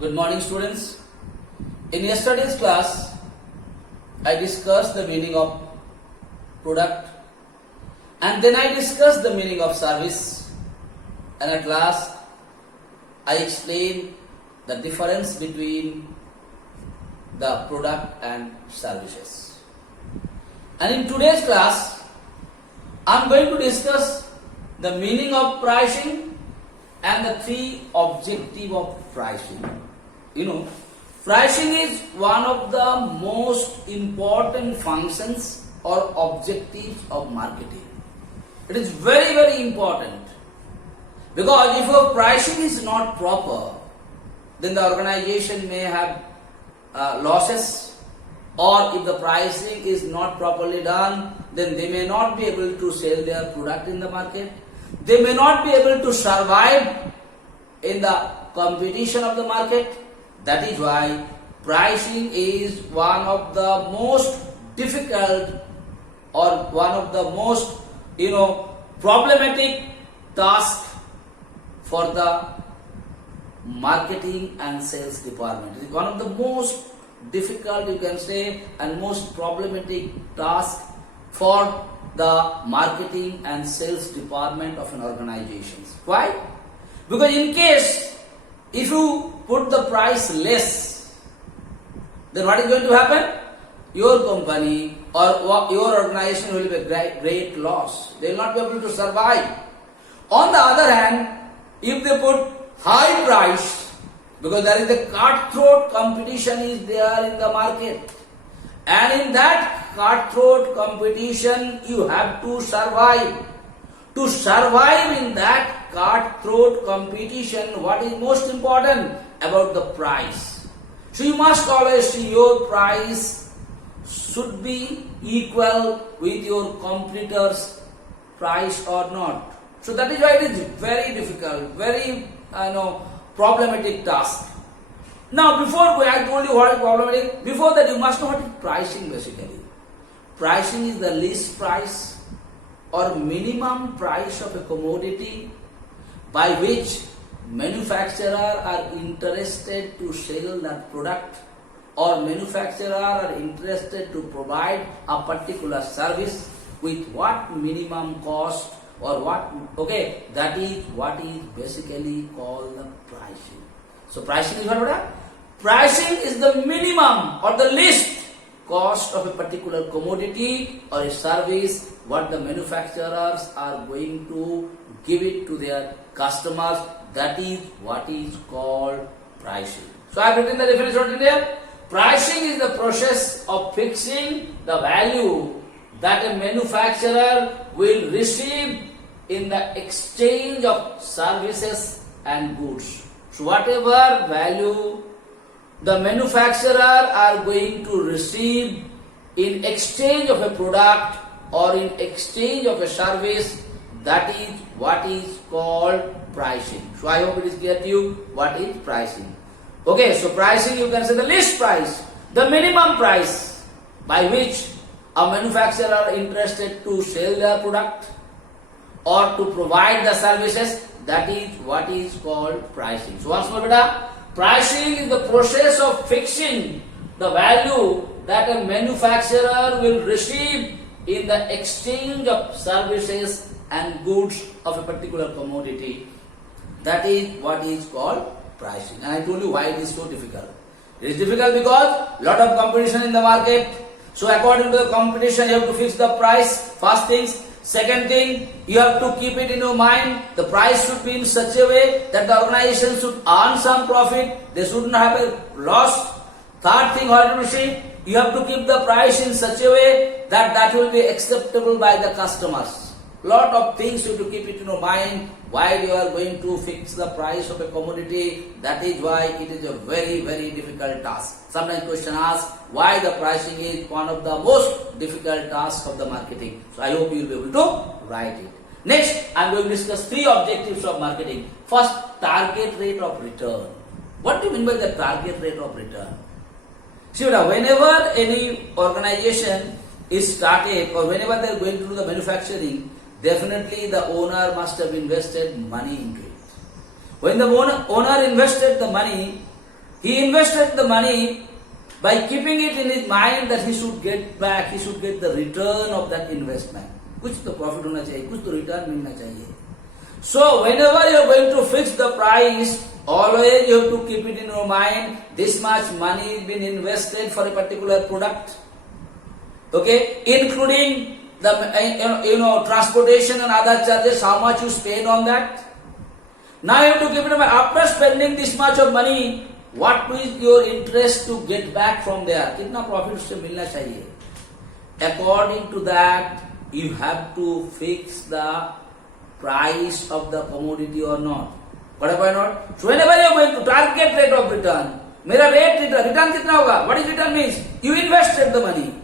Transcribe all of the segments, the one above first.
Good morning, students. In yesterday's class, I discussed the meaning of product and then I discussed the meaning of service, and at last I explained the difference between the product and services. And in today's class, I am going to discuss the meaning of pricing and the three objectives of pricing. Pricing is one of the most important functions or objectives of marketing. It is very, very important, because if your pricing is not proper, then the organization may have losses, or if the pricing is not properly done, then they may not be able to sell their product in the market. They may not be able to survive in the competition of the market. That is why pricing is one of the most difficult or one of the most problematic tasks for the marketing and sales department. It is one of the most difficult, you can say, and most problematic task for the marketing and sales department of an organization. Why? Because in case if you put the price less, then what is going to happen? Your company or your organization will be a great loss. They will not be able to survive. On the other hand, if they put high price, because there is a cutthroat competition is there in the market, and in that cutthroat competition you have to survive. To survive in that cutthroat competition, what is most important? About the price. So you must always see your price should be equal with your competitor's price or not. So that is why it is very difficult, very problematic task. Now I told you what is problematic. Before that you must know what is pricing basically. Pricing is the list price or minimum price of a commodity by which manufacturer are interested to sell that product, or manufacturer are interested to provide a particular service with what minimum cost or that is what is basically called the pricing. So pricing is what? Pricing is the minimum or the least cost of a particular commodity or a service what the manufacturers are going to give it to their customers. That is what is called pricing. So I have written the definition here. Pricing is the process of fixing the value that a manufacturer will receive in the exchange of services and goods. So whatever value the manufacturer are going to receive in exchange of a product or in exchange of a service, that is what is called pricing. So I hope it is clear to you what is pricing. Okay, so pricing, you can say the list price, the minimum price by which a manufacturer are interested to sell their product or to provide the services, that is what is called pricing. So once more beta, pricing is the process of fixing the value that a manufacturer will receive in the exchange of services and goods of a particular commodity. That is what is called pricing. And I told you why it is so difficult. It is difficult because lot of competition in the market. So according to the competition, you have to fix the price. First things. Second thing, you have to keep it in your mind. The price should be in such a way that the organization should earn some profit. They shouldn't have a loss. Third thing, what you see, you have to keep the price in such a way that will be acceptable by the customers. Lot of things you have to keep it in your mind while you are going to fix the price of a commodity. That is why it is a very, very difficult task. Sometimes question asks why the pricing is one of the most difficult tasks of the marketing. So I hope you will be able to write it. Next, I am going to discuss three objectives of marketing. First, target rate of return. What do you mean by the target rate of return? See, whenever any organization is started or whenever they are going to do the manufacturing, definitely the owner must have invested money into it. When the owner invested the money, He invested the money by keeping it in his mind that he should get back, he should get the return of that investment. कुछ तो profit होना चाहिए, कुछ तो return मिलना चाहिए. So whenever you are going to fix the price, always you have to keep it in your mind, this much money is been invested for a particular product. Okay, including the transportation and other charges, how much you spend on that. Now you have to keep it in mind, after spending this much of money, what is your interest to get back from there? कितना profit उससे मिलना चाहिए? According to that, you have to fix the price of the commodity or not. What have I not? So whenever you are going to target rate of return, मेरा return कितना होगा? What is return means? You invested the money.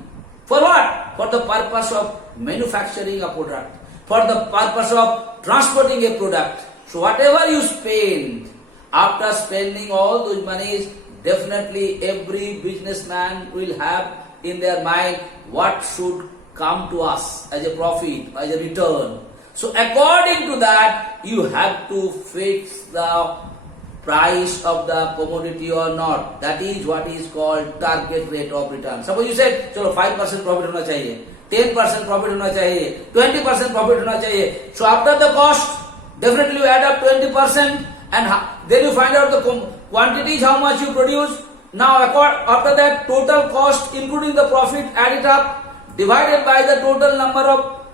For what? For the purpose of manufacturing a product. For the purpose of transporting a product. So whatever you spend, after spending all those monies, definitely every businessman will have in their mind what should come to us as a profit, as a return. So according to that, you have to fix the price of the commodity or not. That is what is called target rate of return. Suppose you said, चलो 5% profit होना चाहिए, 10% profit होना चाहिए, 20% profit होना चाहिए. So after the cost, definitely you add up 20% and then you find out the quantities, how much you produce. Now after that, total cost including the profit, add it up, divided by the total number of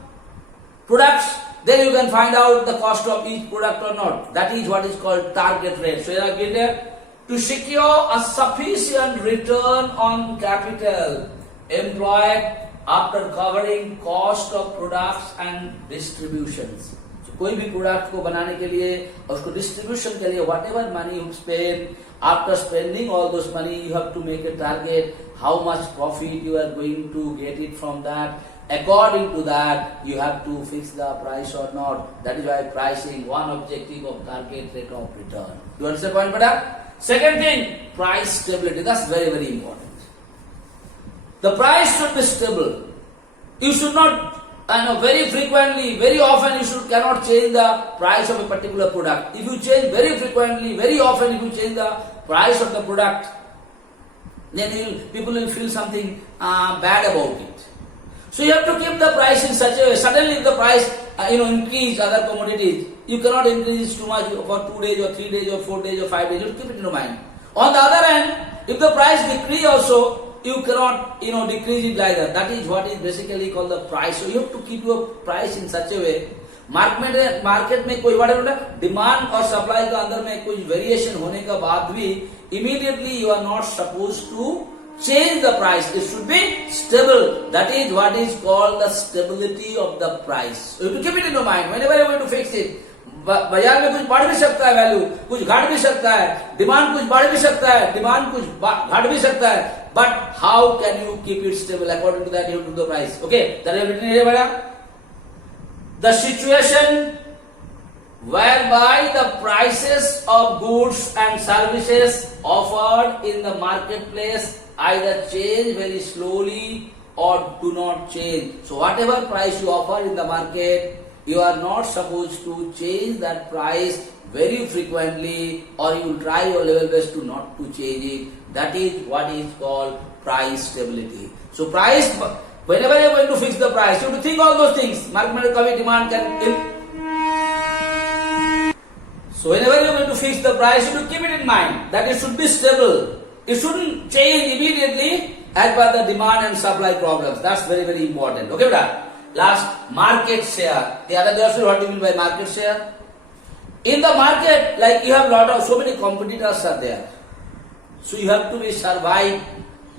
products. Then you can find out the cost of each product or not. That is what is called target rate. So I have been there to secure a sufficient return on capital employed after covering cost of products and distributions. So कोई भी product को बनाने के लिए और उसको distribution के लिए whatever money you spend, after spending all those money you have to make a target how much profit you are going to get it from that. According to that, you have to fix the price or not. That is why pricing, one objective of target rate of return. You understand the point, brother? Second thing, price stability. That's very, very important. The price should be stable. You should not, very frequently, very often you cannot change the price of a particular product. If you change very frequently, very often if you change the price of the product, then people will feel something bad about it. So you have to keep the price in such a way. Suddenly if the price increase other commodities, you cannot increase too much for 2 days or 3 days or 4 days or 5 days. You have to keep it in your mind. On the other hand, if the price decrease also, you cannot decrease it like that. That is what is basically called the price. So you have to keep your price in such a way. Market में कोई demand और supply का अंदर में कुछ variation होने का बाद भी immediately you are not supposed to change the price. It should be stable. That is what is called the stability of the price. So you have to keep it in your mind whenever you are going to fix it. बाजार में कुछ बढ़ भी सकता है value, कुछ घट भी सकता है, डिमांड कुछ बढ़ भी सकता है, डिमांड कुछ घट भी सकता है, but how can you keep it stable? According to that you have to do the price. Okay, that is written here, brother. The situation whereby the prices of goods and services offered in the marketplace either change very slowly or do not change. So whatever price you offer in the market, you are not supposed to change that price very frequently, or you will try your level best to not to change it. That is what is called price stability. So price, whenever you are going to fix the price, you have to think all those things. Market demand can. So whenever you are going to fix the price, you have to keep it in mind that it should be stable. It shouldn't change immediately as per the demand and supply problems. That's very, very important. Okay, brother? Last, market share. The other day, what do you mean by market share? In the market, like you have so many competitors are there. So you have to be survive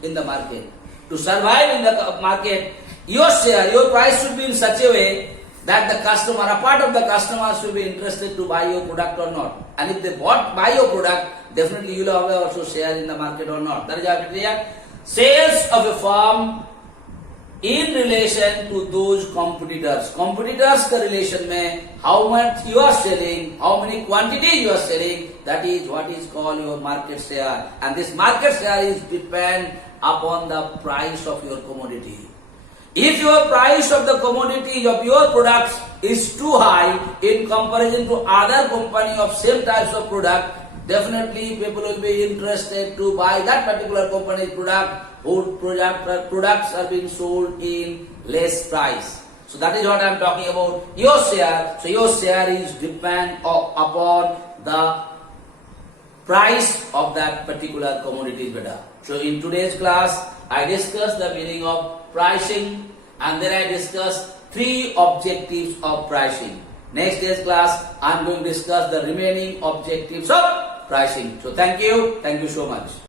in the market. To survive in the market, your share, your price should be in such a way that the customer, a part of the customers will be interested to buy your product or not. And if they buy your product, definitely you will have also share in the market or not. That is how it is. Sales of a firm in relation to those competitors. Competitors ka relation mein, how much you are selling, how many quantity you are selling, that is what is called your market share. And this market share is depend upon the price of your commodity. If your price of the commodity of your products is too high in comparison to other company of same types of product, definitely people will be interested to buy that particular company's product whose products are being sold in less price. So that is what I am talking about. Your share. So your share is depend upon the price of that particular commodity bidder. So in today's class, I discussed the meaning of pricing, and then I discussed 3 objectives of pricing. Next day's class, I am going to discuss the remaining objectives of pricing. So thank you so much.